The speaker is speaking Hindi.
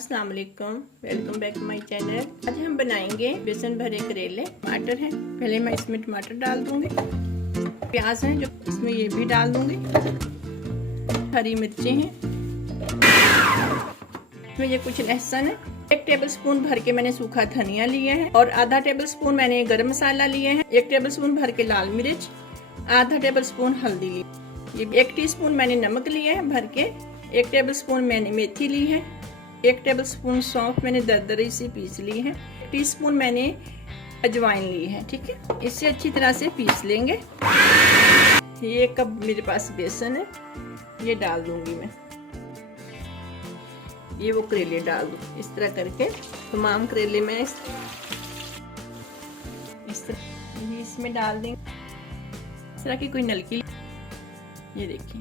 अस्सलाम वालेकुम, welcome back to my channel. आज हम बनाएंगे बेसन भरे करेले। टमाटर हैं, पहले मैं इसमें टमाटर डाल दूंगी। प्याज हैं जो इसमें ये भी डाल दूंगी। हरी मिर्ची हैं, इसमें ये कुछ लहसुन है। 1 टेबलस्पून भर के मैंने सूखा धनिया लिया है और आधा टेबलस्पून मैंने गरम मसाला लिया है। 1 टेबलस्पून भर के लाल मिर्च, आधा टेबलस्पून हल्दी ली। ये 1 टीस्पून मैंने नमक लिया है भर के। 1 टेबलस्पून मैंने मेथी ली है। 1 टेबलस्पून सौंफ मैंने दरदरी से पीस ली है। 1 टीस्पून मैंने अजवाइन ली है। ठीक है, इससे अच्छी तरह से पीस लेंगे। ये 1 कप मेरे पास बेसन है, ये डाल दूंगी मैं। ये वो करेले डाल दूँ इस तरह करके। तमाम करेले मैं इस तरह इसमें डाल देंगे। इस तरह की कोई नलकी, ये देखिए